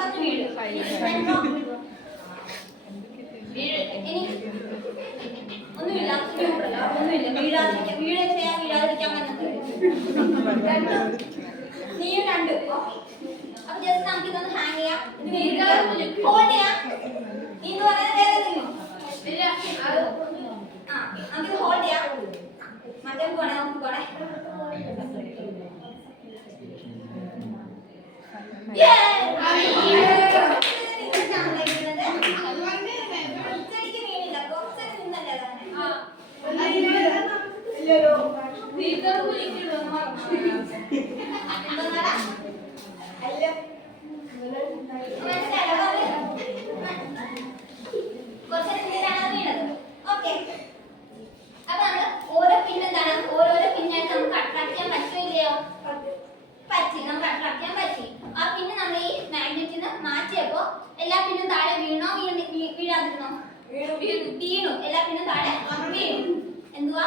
ഒന്നുമില്ല, വീഴാതിരിക്കാൻ വീഴാതിരിക്കാൻ നീയും രണ്ട്. അപ്പൊ ജസ്റ്റ് നമുക്ക് ഇതൊന്ന് ഹാങ് ചെയ്യാം, ഹോൾഡ് ചെയ്യാം. നീ എന്ന് പറയുന്നത് വേറെ എന്തെങ്കിലും നമുക്കിത് ഹോൾഡ് ചെയ്യാം. മറ്റേ പോണേ, നമുക്ക് പോണേ. എല്ലാ പിന്നും താഴെ വീണോ വീഴാതിരുന്നോ? വീണു. എല്ലാ പിന്നും താഴെ വീണു. എന്തുവാ?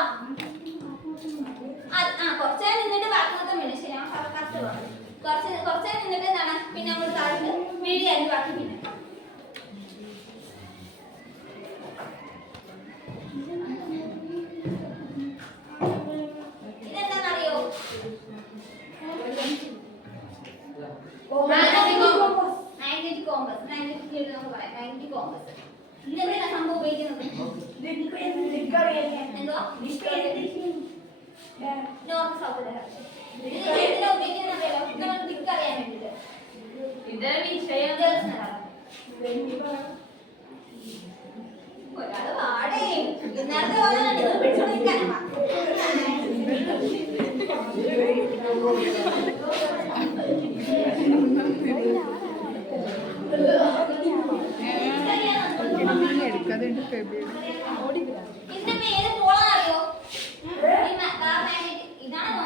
കുറച്ചു നേരം നിന്നിട്ട് ബാക്കി മൊത്തം വീണു. ശരി, കുറച്ചു നേരം നിന്നിട്ട് എന്താണ് പിന്നെ അങ്ങോട്ട് താഴെ വീഴിയായിരുന്നു ബാക്കി. പിന്നെ ഇതെന്താണെന്നറിയോ? Magnetic compass. മാഗ്നറ്റിക് ഫീൽഡ് നമുക്ക് പറയാം. Magnetic compass. ഇതെന്തിനാ സംഭവം ഉപയോഗിക്കുന്നത്? എന്തോ നോർത്ത് സൗത്ത് ഡയറക്ഷൻ. എന്തിനാ ഉപയോഗിക്കുന്നറിയാലോ? നമുക്ക് ദിക്ക് അറിയാൻ വേണ്ടിട്ട്. ഒരാള് പാടേ നേരത്തെ പിടിച്ചോണ്ടിരിക്കാനാ. ഇതിന്റെ പേര് പോളാറിയോ? ഇതാണോ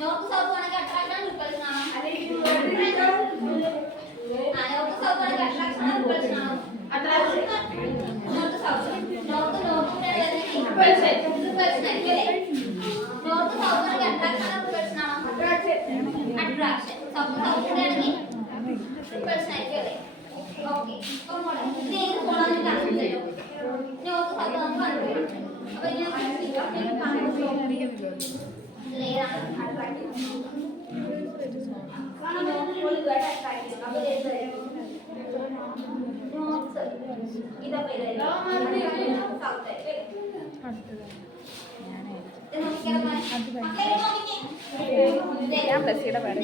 നോർത്ത് സൗത്ത് ആണെങ്കിൽ അട്രാക്ഷൻ ആണ്, റിപ്പൾഷൻ ആണോ? നോർത്ത് സൗത്ത് ആണെങ്കിൽ അട്രാക്ഷൻ ആണ്, റിപ്പൾഷൻ ആണോ? നോർത്ത് സൗത്ത് നോർത്ത് റിപ്പൾഷൻ ആയിരിക്കും. നോർത്ത് സൗത്ത് ആണെങ്കിൽ അട്രാക്ഷൻ ആണോ, റിപ്പൾഷൻ ആണോ? അട്രാക്ഷൻ. സൗത്ത് ആണെങ്കിൽ റിപ്പൾഷൻ ആയിരിക്കും അല്ലേ? ഓക്കെ. ഇത് ഏത് പോളാണെന്ന് കാണിച്ചല്ലോ. നോർത്ത് സൗത്ത് നമുക്ക് കണ്ടുപിടിക്കാം. അപ്പൊ ഇനി ഞാൻ പ്ലസിയുടെ പേര്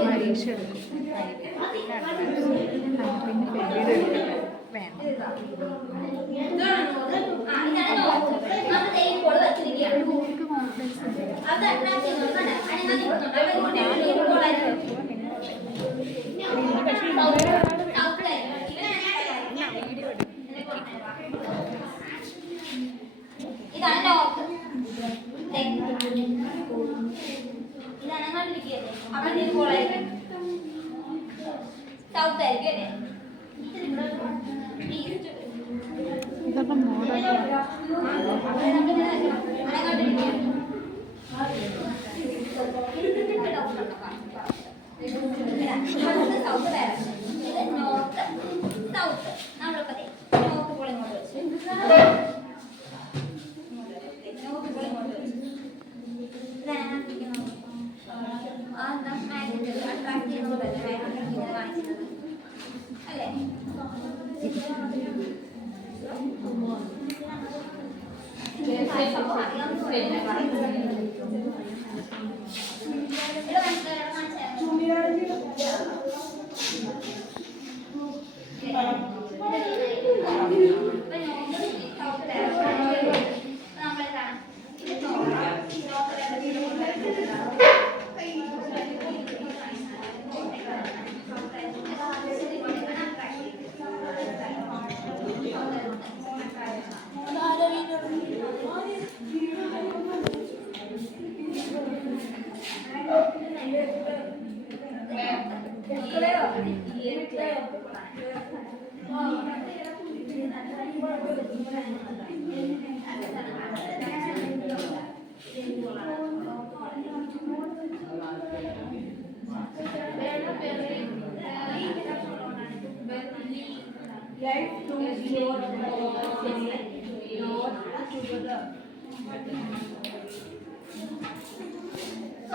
പരീക്ഷ എടുക്കും. പിന്നെ പേര് വേണം. ഇതാണ് നോർത്ത്. ഇതാണ് കണ്ടിരിക്കുന്നത്. അപ്പൊ ഇത് കോളായിരിക്കും. സൗത്ത് ആയിരിക്കും അല്ലേ? ഇതൊക്കെ മോഡൽ സൗത്ത് ഡയറക്ഷൻ. ഇത് നോർത്ത് സൗത്ത്. നമ്മളിപ്പോ നോർത്ത് പോൾ ഇങ്ങോട്ട് വെച്ചു. നോർത്ത് പോൾ ഇങ്ങോട്ട് വെച്ചു. ഇതാണ് അട്രാക്ട് ചെയ്യുന്നതല്ലേ ഇങ്ങനെ കാണിക്കുന്നത് അല്ലേ? ഇവിടെ മനസ്സിലായി So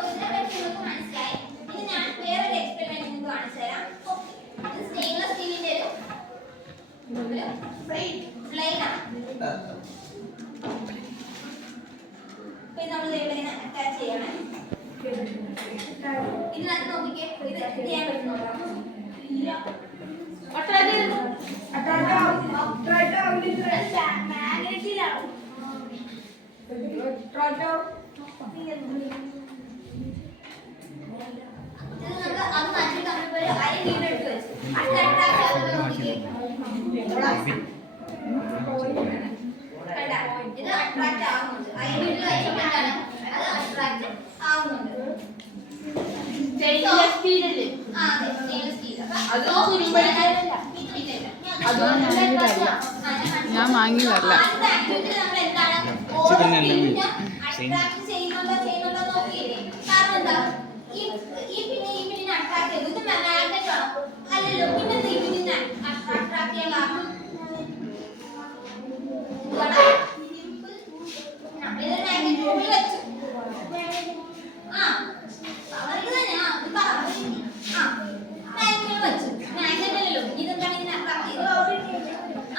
ഇതിനെ പറ്റി നിങ്ങൾക്ക് മനസ്സിലായി. ഇനി ഞാൻ വേറൊരു എക്സ്പെരിമെന്റ് നിങ്ങൾക്ക് കാണിച്ചു തരാം. ഇത് സ്റ്റെയിൻലെസ് സ്റ്റീലിന്റെ ഒരു പ്ലെയിൻ ആണ്. ഇത് നമ്മൾ ഇങ്ങനെ അറ്റാച്ച് ചെയ്യണം. ഇതിനകത്ത് നോക്കിക്കേ, ഇത് ചെയ്യാൻ പറ്റുന്നുണ്ടോ? ഞാൻ വാങ്ങിയതല്ല.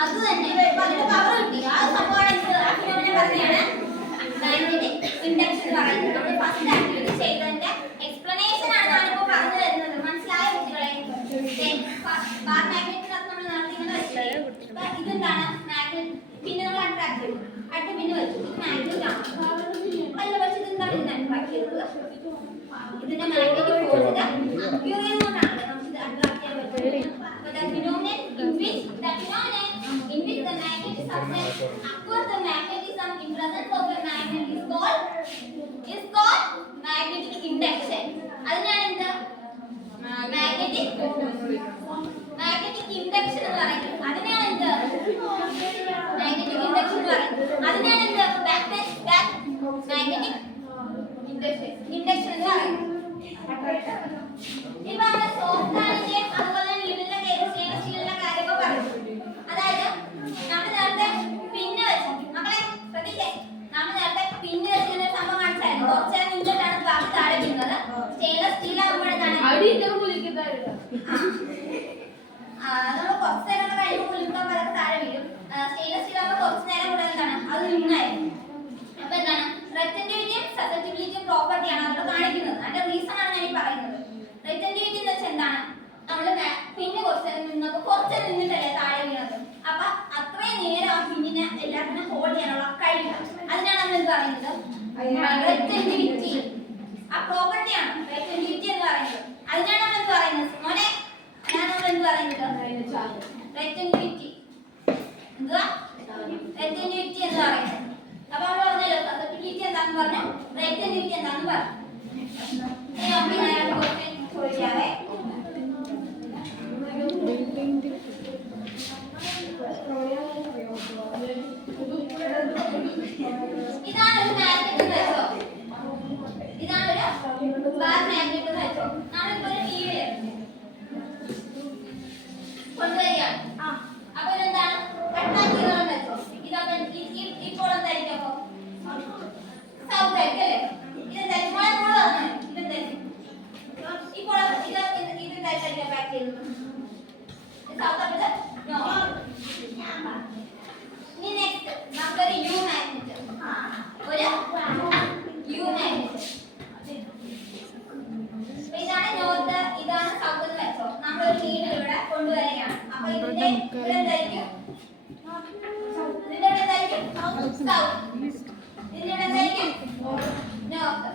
അത് തന്നെ അതിന്റെ പവർ കിട്ടി. ആ സംഭവമാണ് ഇൻഡക്ഷൻ പറയുന്നത്. നമ്മൾ ഫസ്റ്റ് ആക്ടിവിറ്റി ചെയ്തതിന്റെ എക്സ്പ്ലനേഷൻ ആണ് ഞാനിപ്പോ പറഞ്ഞു തരുന്നത്. മനസ്സിലായ കുട്ടികളെ? ബാർ മാഗ്നറ്റിനകത്ത് നമ്മൾ നടത്തിങ്ങനെ ഇതെന്താണ് മാഗ്നറ്റ്. പിന്നെ നമ്മൾ അട്രാക്ട് ചെയ്തു, അടുത്ത പിന്നെ വെച്ചു. ഇത് മാഗ്നറ്റ് ആണ്. അല്ല, പക്ഷെ ഇതെന്താണ് ഇതിനെ അട്രാക്ട് ചെയ്തത്? ഇതിന്റെ മാഗ്നറ്റിക് ഫോഴ്സ് അക്യൂർ ചെയ്യുന്നതുകൊണ്ടാണ് നമുക്ക് ഇത് അട്രാക്ട് ചെയ്യാൻ പറ്റുന്നത്. The phenomenon in which the magnetic substance acquires the magnetism in presence of a magnet is called magnetic induction. അതിനാണ് എന്ത്? magnetic induction എന്ന് പറയുന്നത്. അതിനാണ് എന്ത്? magnetic induction എന്ന് പറയുന്നത്. അതിനാണ് എന്ത്? back magnetic induction എന്ന് പറയുന്നത്. ഇപ്പൊ നമ്മൾ സോഫ്റ്റ് ആണെങ്കിൽ അതുപോലെ സ്റ്റീലിന്റെ കാര്യമൊക്കെ പറഞ്ഞു. അതായത് നമ്മൾ നേരത്തെ പിന്നെ വെച്ചു, നമ്മളെ ശ്രദ്ധിച്ചേ, നമ്മൾ നേരത്തെ പിന്നെ വെച്ചിരുന്ന സംഭവം കാണിച്ചായിരുന്നു. കുറച്ചേരം നിന്നിട്ടാണ് ബാക്കി താഴെ വീഴുന്നത്. സ്റ്റെയിൻലെസ് സ്റ്റീൽ ആകുമ്പോഴാണ് നമ്മൾ കുറച്ച് നേരം കഴിയുമ്പോൾ കുലുക്കാൻ പലർക്ക് താഴെ വീഴും. സ്റ്റെയിൻലെസ് സ്റ്റീൽ ആകുമ്പോൾ കുറച്ച് നേരം കൂടെ എന്താണ് അത് നിന്നായിരുന്നു. അപ്പൊ എന്താണ് റെറ്റന്റിവിറ്റിയും സസെപ്റ്റിബിലിറ്റിയും പ്രോപ്പർട്ടിയാണ് അവിടെ കാണിക്കുന്നത്. അതിന്റെ റീസൺ ആണ് ഞാൻ ഈ പറയുന്നത്. റെറ്റന്റിവിറ്റി എന്ന് വെച്ചാൽ എന്താണ്? നമ്മള് പിന്നെ കുറച്ചേരം നിന്നപ്പോ കുറച്ചേരം നിന്നിട്ടല്ലേ താഴെ വീണത്. അപ്പൊ അത്രയും നേരം ആ പിന്നിനെ എല്ലാത്തിനും ഹോൾഡ് ചെയ്യാനുള്ള കഴിവ്, അതിനാണ് നമ്മൾ എന്ത് പറയുന്നത്? റെറ്റന്റിവിറ്റി. ആ പ്രോപ്പർട്ടിയാണ് റെറ്റന്റിവിറ്റി എന്ന് പറയുന്നത്. അതിനാണ് നമ്മൾ എന്ത് പറയുന്നത്? മോനെ, അതാണ് നമ്മൾ എന്ത് പറയുന്നത്? റെറ്റന്റിവിറ്റി. എന്തുവാ റെറ്റന്റിവിറ്റി എന്ന് പറയുന്നത്? അപ്പൊ നമ്മൾ പറഞ്ഞല്ലോ സസെപ്റ്റിബിലിറ്റി എന്താന്ന് പറഞ്ഞു, റെറ്റന്റിവിറ്റി എന്താന്ന് പറഞ്ഞു. ചോദിക്കാവേ. ഇതാണ് ഒരു മാഗ്നറ്റ് എന്ന് വെച്ചോ, ഇതാണ് ഒരു ബാർ മാഗ്നറ്റ് എന്ന് വെച്ചോ. നമ്മളിപ്പോ ഒരു കീഴില് കൊണ്ടുവരികയാണ്. അപ്പൊ ഇതെന്താണ്? അട്രാക്ട് ചെയ്തോന്ന് വെച്ചോ. ഇതപ്പൊ ഇപ്പോൾ എന്തായിരിക്കും? അപ്പൊ സൗത്ത് ആയിരിക്കും അല്ലേ? ഇതെന്തായിരിക്കും? ഇതെന്തായിരിക്കും? ഇപ്പോൾ ഇതെന്തായിരിക്കും അട്രാക്ട് ചെയ്യുന്നത്? South pole no. ഇനി നെക്സ്റ്റ് നമുക്കൊരു യു മാഗ്നറ്റ്, ഒരു യു മാഗ്നറ്റ്. ഇതാണ് നോർത്ത്, ഇതാണ് സൗത്ത് എന്ന് വെച്ചോ. നമ്മളൊരു നീഡിൽ ഇവിടെ കൊണ്ടുവരികയാണ്. അപ്പൊ ഇതിന്റെ ഇവിടെ എന്തായിരിക്കും? ഇതിന്റെ ഇവിടെ എന്തായിരിക്കും? സൗത്ത്. ഇതിന്റെ ഇവിടെ എന്തായിരിക്കും? നോർത്ത്.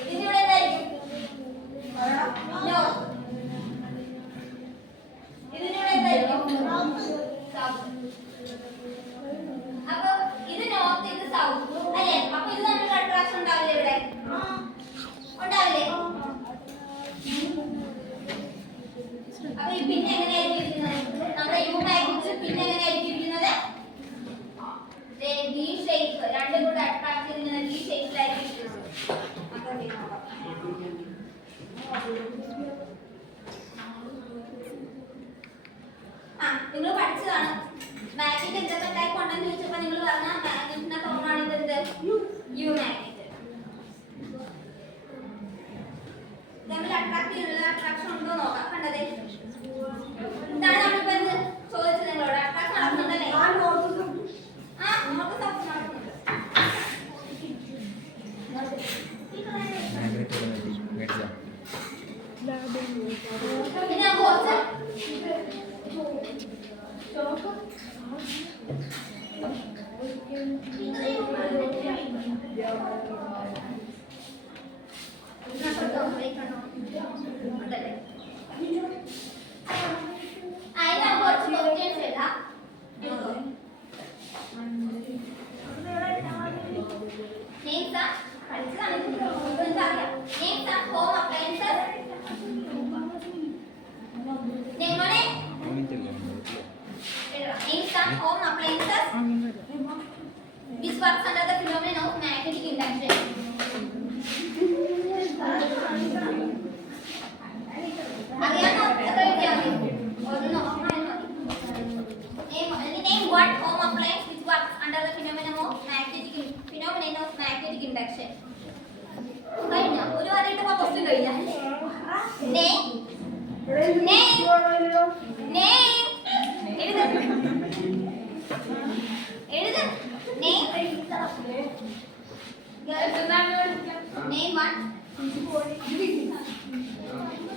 ഇതിന്റെ ഇവിടെ എന്തായിരിക്കും? നോർത്ത്. ഇതിന്റെ ഇവിടെ എന്തായിരിക്കും? സൗത്ത്. അപ്പൊ ഇത് നോർത്ത്, ഇത് സൗത്ത് അല്ലേ? അപ്പൊ ഇത് തമ്മിൽ അട്രാക്ഷൻ ഉണ്ടാവില്ലേ? ഇവിടെ ഉണ്ടാവില്ലേ? നിങ്ങൾ പഠിച്ചതാണ് മാഗ്നറ്റ് എന്തൊക്കെ ടൈപ്പ് ഉണ്ടെന്ന് ചോദിച്ചപ്പോൾ നിങ്ങൾ പറഞ്ഞ മാഗ്നറ്റിന്റെ ഫോമാണ് ഇത് യു മാഗ്നറ്റ്. നമ്മൾ അട്രാക്ഷൻ ഉണ്ടോ നോക്കാം. കണ്ടതേ ഇതാണ് നമ്മളിപ്പോ എന്ത് ചോദിച്ചത് നിങ്ങളോട്. അട്രാക്ഷൻ നടക്കുന്നുണ്ടല്ലേ? നോട്ട് സൗത്ത് നടക്കുന്നുണ്ട്. പിന്നെ കുറച്ച് home appliances which works under the phenomenon of magnetic induction. അറിയാമോ? എത്ര എഴുതിയാൽ മതി? ഒരെണ്ണം name one home appliance which works under the phenomenon of magnetic induction. കഴിഞ്ഞ ഒരു വരയിട്ടപ്പോ ക്വസ്റ്റ്യൻ കഴിഞ്ഞ name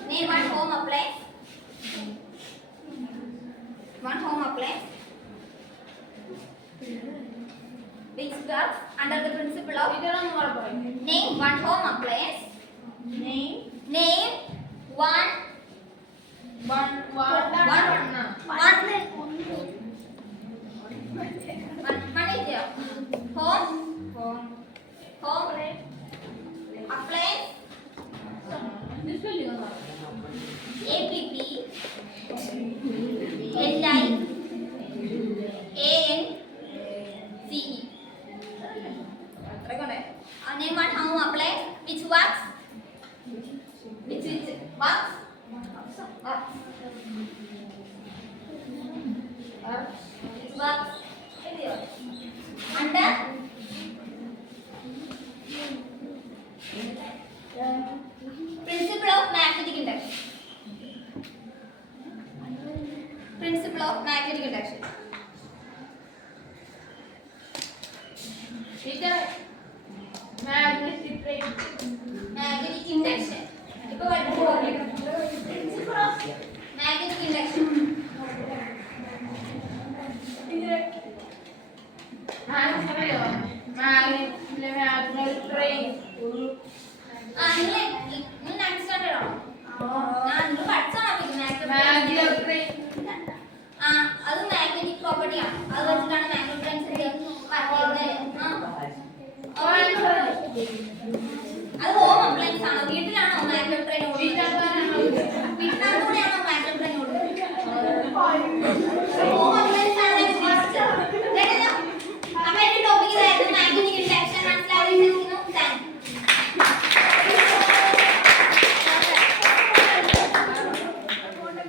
Name one home appliance. One home appliance which works under the principle of. Name one home appliance. Name one. Home appliance. APPLIANCE. Name one home appliance which works. Which works. Under principle of magnetic induction. Principle of magnetic induction.